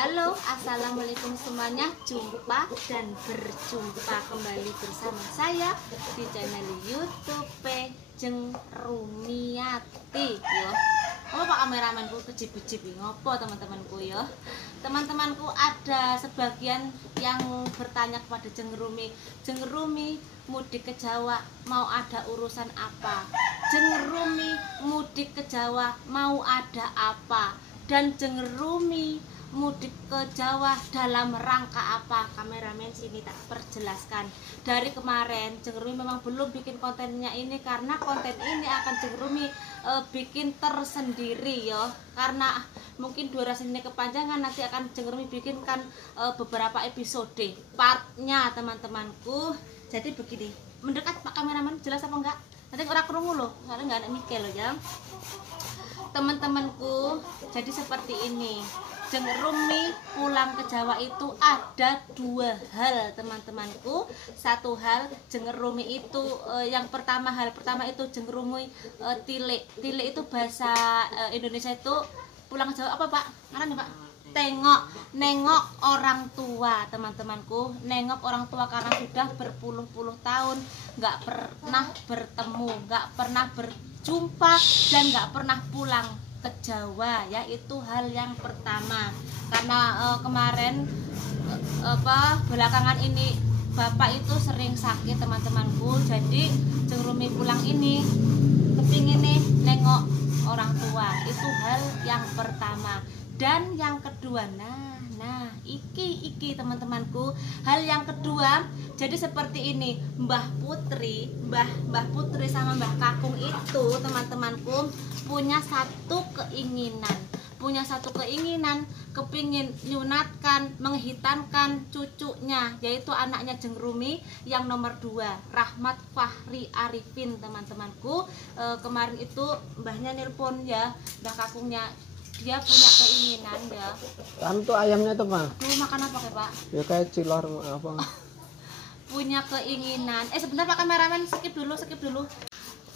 Halo, assalamualaikum semuanya. Jumpa dan berjumpa kembali bersama saya di channel YouTube Jeng Rumiati. Yo, apa Pak kameramenku kejip-kejip ngopo teman-temanku yo. Teman-temanku ada sebagian yang bertanya kepada Jeng Rumi mudik ke Jawa mau ada urusan apa? Jeng Rumi mudik ke Jawa mau ada apa? Dan Jeng Rumi mudik ke Jawa dalam rangka apa? Kameramen sini tak perjelaskan. Dari kemarin Jeng Rumi memang belum bikin kontennya ini karena konten ini akan Jeng Rumi bikin tersendiri ya. Karena mungkin durasinya kepanjangan, nanti akan Jeng Rumi bikinkan beberapa episode partnya teman-temanku. Jadi begini, mendekat Pak kameramen, jelas apa enggak? Nanti orang kerungu loh, soalnya enggak ada mikir loh ya teman-temanku. Jadi seperti ini, Jeng Rumi pulang ke Jawa itu ada dua hal teman-temanku. Satu hal Jeng Rumi itu hal pertama itu Jeng Rumi tilik itu bahasa Indonesia itu pulang ke Jawa apa Pak? Mana nih Pak? Nengok orang tua teman-temanku, nengok orang tua karena sudah berpuluh-puluh tahun nggak pernah bertemu, nggak pernah berjumpa dan nggak pernah pulang ke Jawa ya. Itu hal yang pertama karena kemarin belakangan ini bapak itu sering sakit teman-temanku. Jadi Jeng Rumi pulang ini kepingin nih nengok orang tua, itu hal yang pertama. Dan yang kedua, nah iki teman-temanku, hal yang kedua. Jadi seperti ini, Mbah Putri sama Mbah Kakung itu teman-temanku punya satu keinginan, kepingin nyunatkan, menghitankan cucunya, yaitu anaknya Jeng Rumi yang nomor 2, Rahmat Fahri Arifin teman-temanku. Kemarin itu mbahnya nelpon ya, Mbah Kakungnya, dia punya keinginan ya. Kan tuh ayamnya tuh Pak. Tuh makan apa kayak Pak? Ya kayak cilor apa. Punya keinginan. Sebentar Pak kameramen, skip dulu.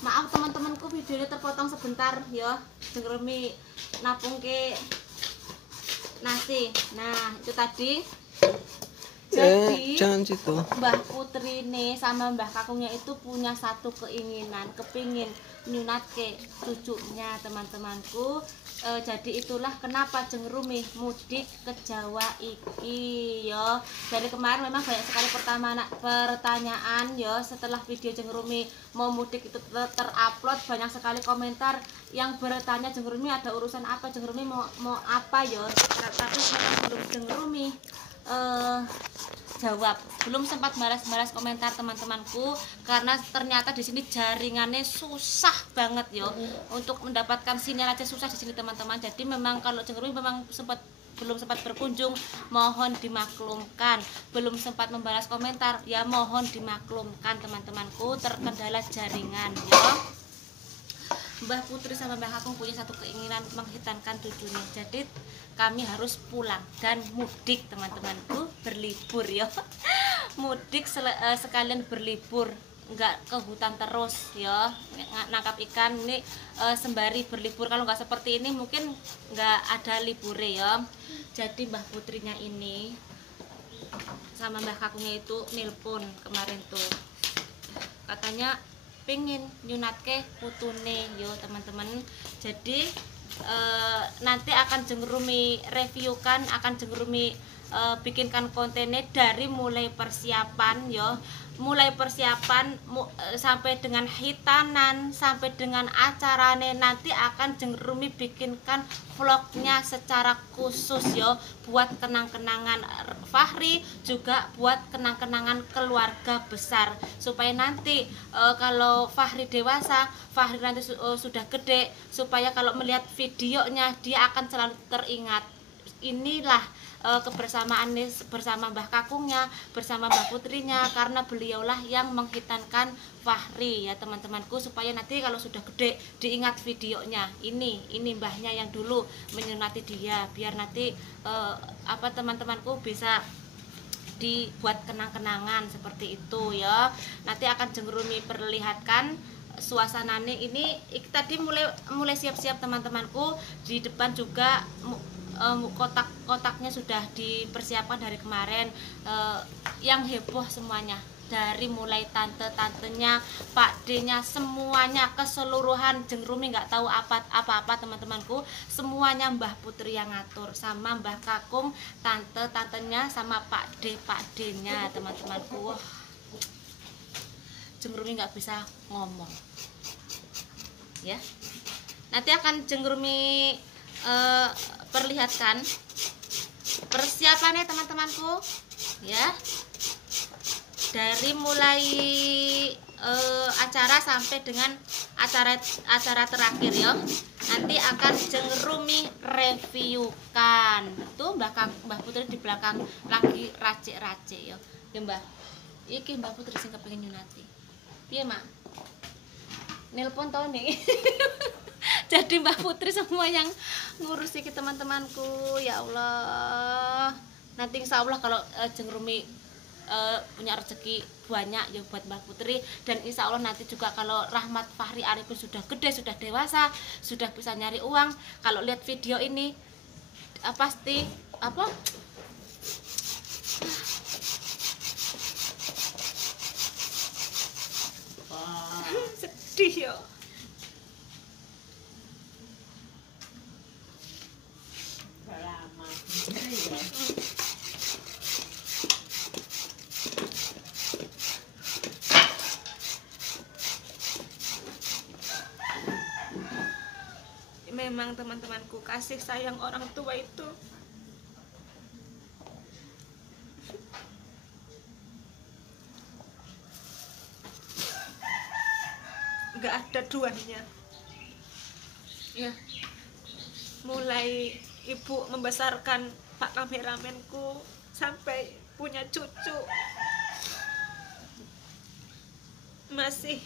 Maaf teman-temanku, videonya terpotong sebentar ya. Jeng Rumi napung ke nasi. Nah itu tadi. Jadi jangan situ. Mbah Putri nih sama Mbah Kakungnya itu punya satu keinginan, kepingin nyunatke cucunya teman-temanku. Jadi itulah kenapa Jeng Rumi mudik ke Jawa iki yo. Dari kemarin memang banyak sekali pertanyaan yo. Setelah video Jeng Rumi mau mudik itu terupload, banyak sekali komentar yang bertanya Jeng Rumi ada urusan apa, Jeng Rumi mau apa yo. Tapi belum Jeng Rumi jawab, belum sempat balas komentar teman-temanku karena ternyata di sini jaringannya susah banget yo. Untuk mendapatkan sinyal aja susah di sini teman-teman. Jadi memang kalau Jeng Rumi memang belum sempat berkunjung, mohon dimaklumkan. Belum sempat membalas komentar ya, mohon dimaklumkan teman-temanku, terkendala jaringan yo. Mbah Putri sama Mbah Kakung punya satu keinginan, menghitankan cucunya. Jadi kami harus pulang dan mudik teman-temanku, berlibur ya. Mudik sekalian berlibur, nggak ke hutan terus ya, nangkap ikan ini sembari berlibur. Kalau nggak seperti ini mungkin nggak ada libur ya. Jadi Mbah Putrinya ini sama Mbah Kakungnya itu nelpon kemarin tuh, katanya pengen nyunatke putune yo teman-teman. Jadi nanti akan Jeng Rumi reviewkan, akan Jeng Rumi bikinkan kontennya dari mulai persiapan yo, sampai dengan hitanan, sampai dengan acarane. Nanti akan Jeng Rumi bikinkan vlognya secara khusus yo, buat kenang-kenangan Fahri, juga buat kenang-kenangan keluarga besar, supaya nanti kalau Fahri dewasa, Fahri nanti sudah gede, supaya kalau melihat videonya dia akan selalu teringat. Inilah kebersamaan bersama Mbah Kakungnya, bersama Mbah Putrinya, karena beliaulah yang menghitankan Fahri ya teman-temanku, supaya nanti kalau sudah gede diingat videonya. Ini mbahnya yang dulu menyunati dia, biar nanti teman-temanku bisa dibuat kenang-kenangan seperti itu ya. Nanti akan Jeng Rumi perlihatkan suasananya ini tadi mulai siap-siap teman-temanku. Di depan juga kotak-kotaknya sudah dipersiapkan dari kemarin. Yang heboh semuanya, dari mulai tante-tantenya, Pak D-nya, semuanya keseluruhan Jengrumi nggak tahu apa-apa teman-temanku, semuanya Mbah Putri yang ngatur, sama Mbah Kakung, tante-tantenya, sama Pak D-nya teman-temanku. Wah, Jengrumi nggak bisa ngomong ya. Nanti akan Jengrumi perlihatkan persiapannya teman-temanku ya, dari mulai acara sampai dengan acara terakhir ya. Nanti akan Jengrumi reviewkan. Tuh Mbah Putri di belakang lagi racik-racik ya. Ya Mbah, iki Mbah Putri sing kepengin nyunati. Piye Mak? Nelpon tau nih. Jadi Mbah Putri semua yang ngurus iki teman-temanku. Ya Allah. Nanti insya Allah kalau Jengrumi punya rezeki banyak ya buat Mbah Putri, dan insya Allah nanti juga kalau Rahmat Fahri Arifin sudah gede, sudah dewasa, sudah bisa nyari uang, kalau lihat video ini pasti apa sedih ya. Memang teman-temanku, kasih sayang orang tua itu nggak ada duanya ya. Mulai ibu membesarkan Pak kameramenku sampai punya cucu, masih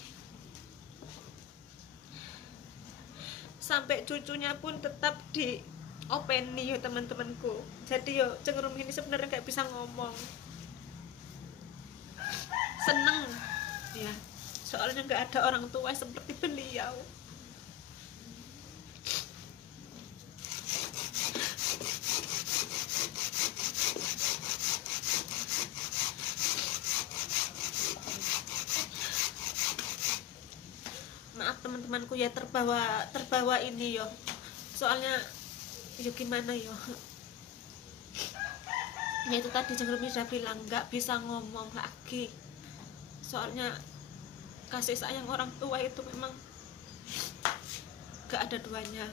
sampai cucunya pun tetap diopeni ya teman-temanku. Jadi yo Jengrumi ini sebenarnya nggak bisa ngomong, seneng ya, soalnya nggak ada orang tua seperti beliau. Maaf teman-temanku ya, terbawa ini yo, soalnya yo gimana yo, ya itu tadi Jengrumi sudah bilang nggak bisa ngomong lagi, soalnya kasih sayang orang tua itu memang nggak ada duanya.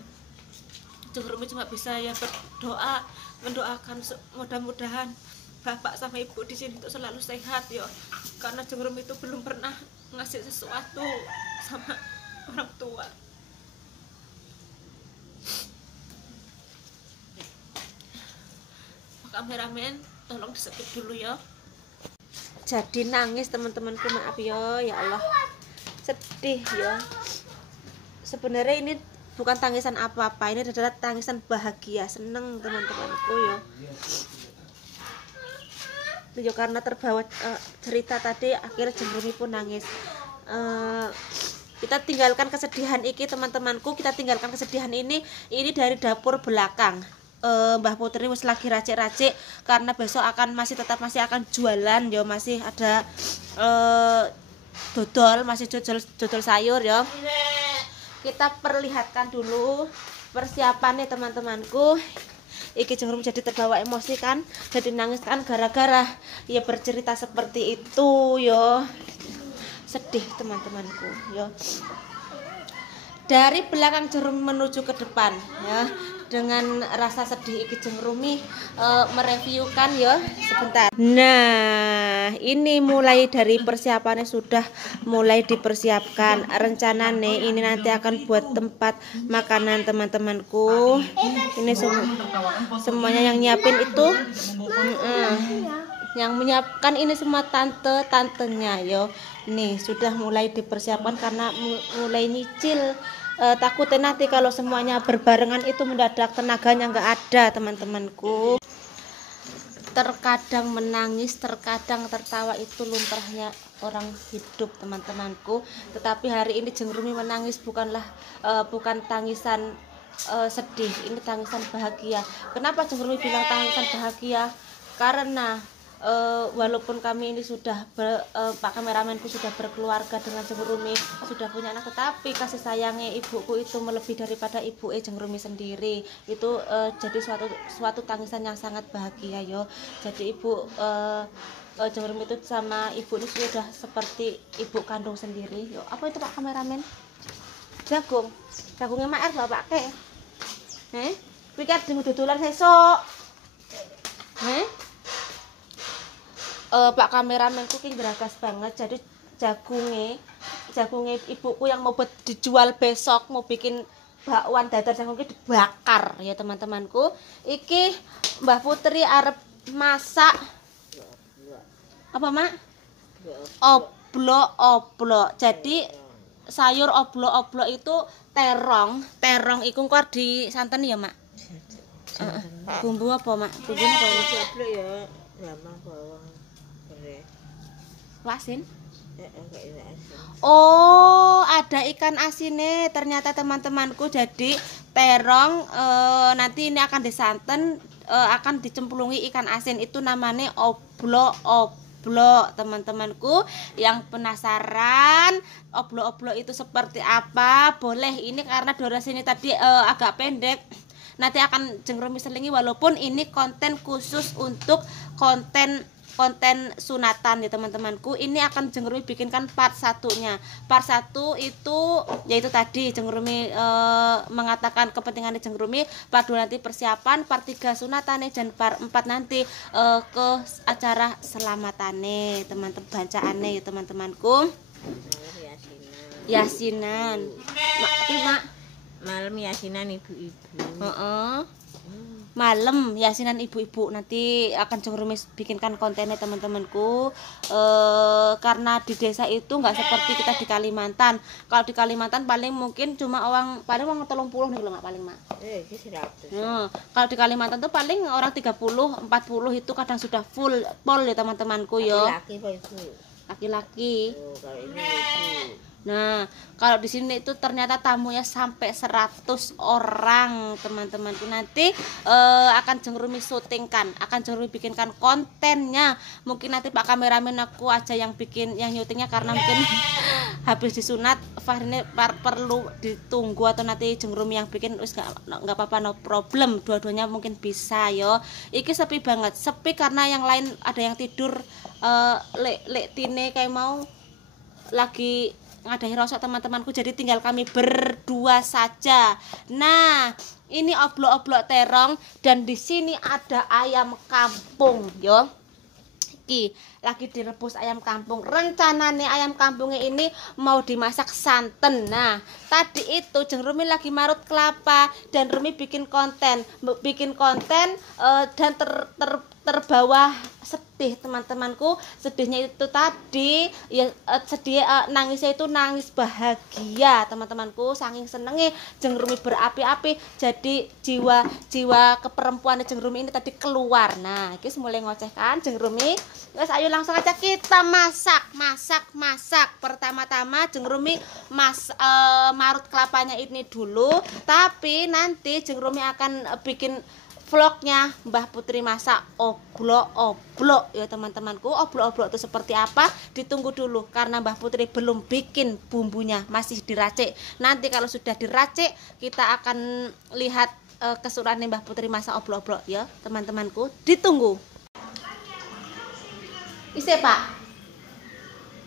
Jengrumi cuma bisa ya berdoa, mendoakan mudah-mudahan bapak sama ibu di sini itu selalu sehat yo, karena Jengrumi itu belum pernah ngasih sesuatu sama orang tua. Kameramen tolong di-skip dulu ya. Jadi nangis teman-temanku, maaf ya, ya Allah, sedih ya. Sebenarnya ini bukan tangisan apa-apa, ini adalah tangisan bahagia, seneng teman-temanku ya. Itu karena terbawa cerita tadi, akhirnya Jengrumi pun nangis. Kita tinggalkan kesedihan iki teman-temanku, kita tinggalkan kesedihan ini dari dapur belakang. Mbah Putri wis lagi racik-racik karena besok masih akan jualan ya, masih ada masih dodol sayur ya. Kita perlihatkan dulu persiapannya teman-temanku. Iki Jengrumi jadi terbawa emosi kan, jadi nangis kan gara-gara ya bercerita seperti itu yo. Sedih teman-temanku ya. Dari belakang Jengrumi menuju ke depan ya, dengan rasa sedih iki Jengrumi mereviewkan ya sebentar. Nah, ini mulai dari persiapannya sudah mulai dipersiapkan. Rencana nih ini nanti akan buat tempat makanan teman-temanku. Ini semuanya yang nyiapin itu yang menyiapkan ini semua tantenya yo. Nih sudah mulai dipersiapkan karena mulai nyicil. Takutnya nanti kalau semuanya berbarengan itu mendadak tenaganya nggak ada teman-temanku. Terkadang menangis, terkadang tertawa, itu lumrahnya orang hidup teman-temanku. Tetapi hari ini Jengrumi menangis bukan tangisan sedih, ini tangisan bahagia. Kenapa Jeng Rumi bilang tangisan bahagia? Karena walaupun kami ini sudah Pak kameramenku sudah berkeluarga dengan Jeng Rumi, sudah punya anak, tetapi kasih sayangnya ibuku itu melebihi daripada ibu Jeng Rumi sendiri. Itu jadi suatu tangisan yang sangat bahagia yo. Jadi ibu Jeng Rumi itu sama ibu ini sudah seperti ibu kandung sendiri. Yo, apa itu Pak kameramen? Jagungnya Mak Er bapak ke. Pikir dodolan sesuk. Pak kameramenku ki geragas banget. Jadi jagungnya ibuku yang mau dijual besok, mau bikin bakwan dadar jagung ki dibakar ya teman-temanku. Iki Mbah Putri arep masak apa Mak? Oblok. Jadi sayur oblok itu terong iku kok disanteni ya Mak? Bumbu apa Mak? Bumbunya apa? Oblok ya lama bawang beres. Asin? Asin. Oh, ada ikan asinnya ternyata teman-temanku. Jadi terong nanti ini akan disanten, akan dicemplungi ikan asin. Itu namanya oblok teman-temanku. Yang penasaran oblok itu seperti apa, boleh ini karena durasi ini tadi agak pendek. Nanti akan Jeng Rumi selingi, walaupun ini konten khusus untuk konten sunatan ya teman-temanku. Ini akan Jeng Rumi bikinkan part 1-nya. Part 1 itu yaitu tadi Jeng Rumi mengatakan kepentingan Jeng Rumi. Part 2 nanti persiapan, part 3 sunatane, dan part 4 nanti ke acara selamatane, teman-teman, bancaane ya teman-temanku. Yasinan. Mak Malam yasinan ibu-ibu. Malam yasinan ibu-ibu, nanti akan Jeng Rumi bikinkan kontennya teman-temanku. Karena di desa itu nggak seperti kita di Kalimantan. Kalau di Kalimantan paling mungkin cuma paling 30 nih loh Mak, paling Mak. Kalau di Kalimantan tuh paling orang 30 40 itu kadang sudah full ya teman-temanku yo. Laki-laki apa ibu? Laki-laki. Oh, kalau ini ibu. Nah, kalau di sini itu ternyata tamunya sampai 100 orang, teman-temanku. Nanti akan Jeng Rumi syutingkan, akan Jeng Rumi bikinkan kontennya. Mungkin nanti Pak kameramen aku aja yang bikin yang syutingnya, karena mungkin habis disunat Fahri perlu ditunggu, atau nanti Jeng Rumi yang bikin. Wis nggak apa-apa, no problem. Dua-duanya mungkin bisa yo. Iki sepi banget, sepi karena yang lain ada yang tidur. Lek Tine kayak mau lagi ngadain rosok teman-temanku, jadi tinggal kami berdua saja. Nah, ini oblok terong, dan di sini ada ayam kampung yo. Iki lagi direbus ayam kampung. Rencananya ayam kampungnya ini mau dimasak santen. Nah, tadi itu Jeng Rumi lagi marut kelapa, dan Rumi bikin konten dan terbawa sedih teman-temanku. Sedihnya itu tadi ya sedih, nangisnya itu nangis bahagia teman-temanku, saking senengnya Jeng Rumi berapi-api. Jadi jiwa keperempuan Jeng Rumi ini tadi keluar. Nah, iki mulai ngoceh kan Jeng Rumi. Wes ayo langsung aja kita masak. Pertama-tama Jeng Rumi marut kelapanya ini dulu, tapi nanti Jeng Rumi akan bikin vlognya Mbah Putri masak oblok ya teman-temanku. Oblok itu seperti apa, ditunggu dulu, karena Mbah Putri belum bikin bumbunya, masih diracik. Nanti kalau sudah diracik kita akan lihat keseruannya Mbah Putri masak oblok ya teman-temanku, ditunggu. Isi Pak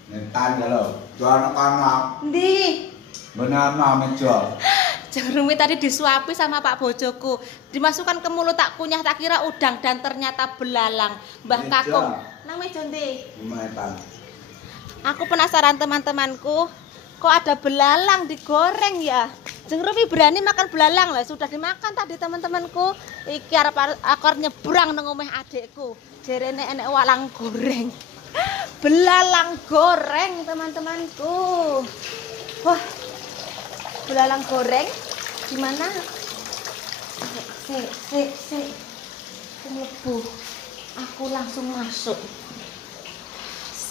netan lho, jual anak ndi benar mejual. Jeng Rumi tadi disuapi sama Pak bojoku, dimasukkan ke mulut, tak kunyah, tak kira udang, dan ternyata belalang. Mbah Kakung nang meja ndi? Aku penasaran teman-temanku, kok ada belalang digoreng ya? Jeng Rumi berani makan belalang lah, sudah dimakan tadi teman-temanku. Iki arep akor nyebrang nang omah adekku, jerene enek walang goreng. Belalang goreng teman-temanku. Wah, belalang goreng gimana? Mlebu. Aku langsung masuk.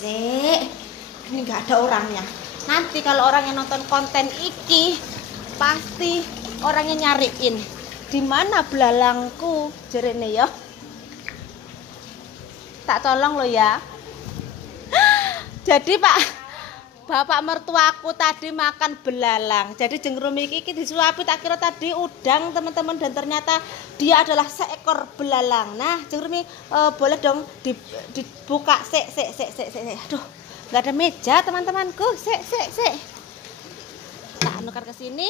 Ini nggak ada orangnya. Nanti kalau orang yang nonton konten iki pasti orangnya nyariin di mana belalangku jerene ya. Tak tolong lo ya. Jadi bapak mertuaku tadi makan belalang. Jadi jengrumi iki disuapi tak kira tadi udang teman-teman, dan ternyata dia adalah seekor belalang. Nah jengrumi boleh dong dibuka. Sek. Aduh, nggak ada meja teman-temanku. Sek. Tak nukar ke sini.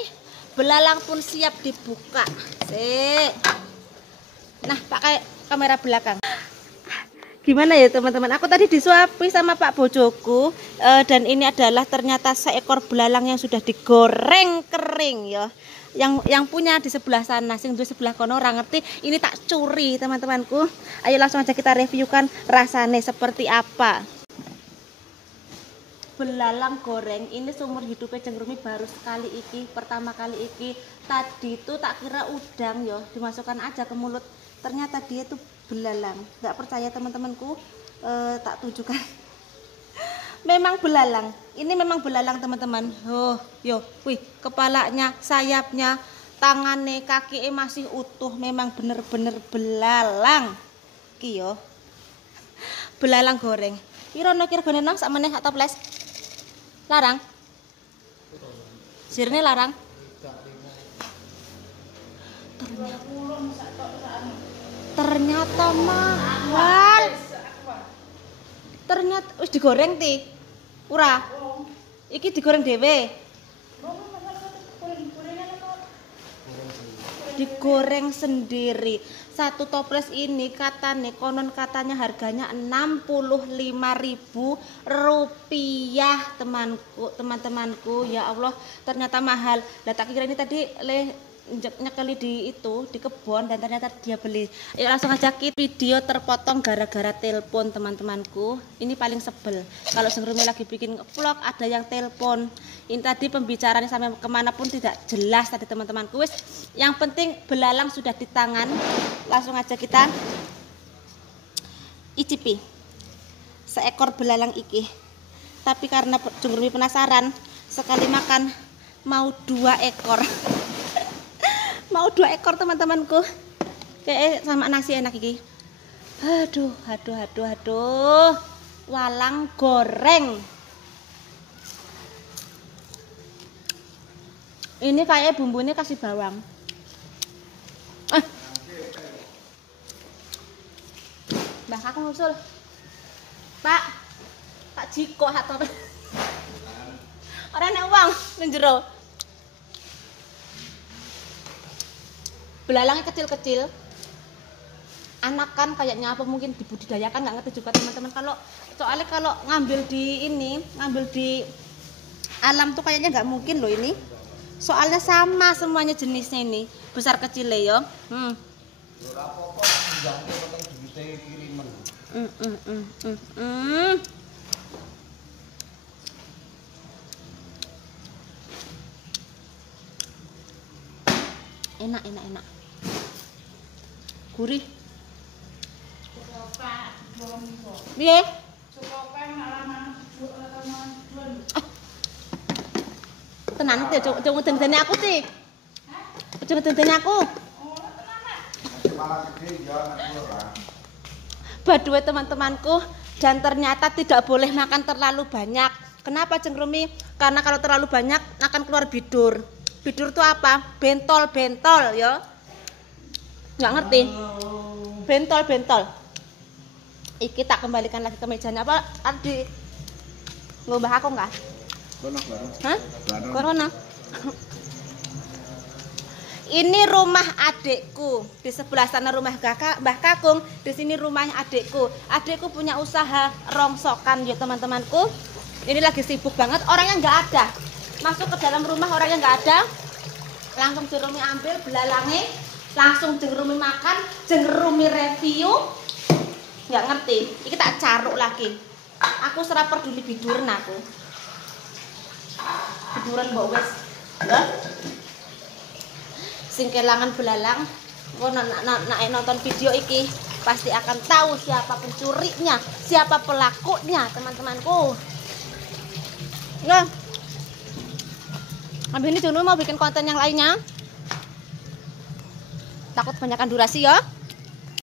Belalang pun siap dibuka. Sek. Nah pakai kamera belakang. Gimana ya teman-teman, aku tadi disuapi sama Pak bojoku, dan ini adalah ternyata seekor belalang yang sudah digoreng kering ya. Yang punya di sebelah sana, sing di sebelah kono orang ngerti, ini tak curi teman-temanku. Ayo langsung aja kita reviewkan rasanya seperti apa. Belalang goreng ini seumur hidupnya jengrumi baru sekali iki, pertama kali iki. Tadi itu tak kira udang ya, dimasukkan aja ke mulut, ternyata dia tuh belalang. Nggak percaya teman-temanku, tak tunjukkan. Memang belalang, ini memang belalang teman-teman. Yo, wih, kepalanya, sayapnya, tangannya, kakinya masih utuh. Memang bener-bener belalang ki yo. Belalang goreng. Irono kirgone nang sak meneh atau ples? Larang? Sirine larang? Ternyata mahal. Ternyata wis digoreng ti. Ora. Iki digoreng dhewe. Digoreng sendiri. Satu toples ini konon katanya harganya 65.000 rupiah teman-temanku. Ya Allah, ternyata mahal. Lah tak kira ini tadi nyekeli di kebun, dan ternyata dia beli. Ayo langsung aja kita video terpotong gara-gara telepon teman-temanku. Ini paling sebel kalau jengrumi lagi bikin vlog ada yang telepon. Ini tadi pembicaraannya sampai kemanapun tidak jelas tadi teman-temanku. Wis, yang penting belalang sudah di tangan. Langsung aja kita icipi seekor belalang iki. Tapi karena jengrumi penasaran, sekali makan mau 2 ekor. Mau 2 ekor teman-temanku. Kayak sama nasi enak iki. Aduh. Walang goreng. Ini kayak bumbunya kasih bawang. Mbak aku ngusul. Pak Jiko atau orang nek uang ning jero. Belalangnya kecil-kecil, anakan kayaknya apa, mungkin dibudidayakan, nggak ngerti juga teman-teman. Soalnya kalau ngambil di alam tuh kayaknya nggak mungkin loh ini. Soalnya sama semuanya jenisnya ini, besar kecil ya. Enak. Gurih. Piye? Tenan teh, cuma ngedeni aku sih. Cuma ngedeni aku. Badue teman-temanku, dan ternyata tidak boleh makan terlalu banyak. Kenapa jengrumi? Karena kalau terlalu banyak akan keluar bidur. Bidur itu apa? Bentol ya. Nggak ngerti. Bentol. Iki tak kembalikan lagi ke mejanya. Apa tadi ngubah aku nggak? Hah? Corona. Ini rumah adekku. Di sebelah sana rumah Mbah Kakung, di sini rumah adekku. Adekku punya usaha rongsokan ya teman-temanku. Ini lagi sibuk banget, orangnya nggak ada. Masuk ke dalam rumah orangnya nggak ada. Langsung jengrumi ambil belalangnya, langsung jengrumi makan, jengrumi review. Nggak ngerti. Ini tak caruk lagi. Aku serap peduli biduran aku. Biduran mbok wes. Ya. Sing kelangan belalang, kok nak nonton video iki pasti akan tahu siapa pencurinya, siapa pelakunya, teman-temanku. Ya. Habis ini dulu mau bikin konten yang lainnya. takut kebanyakan durasi ya.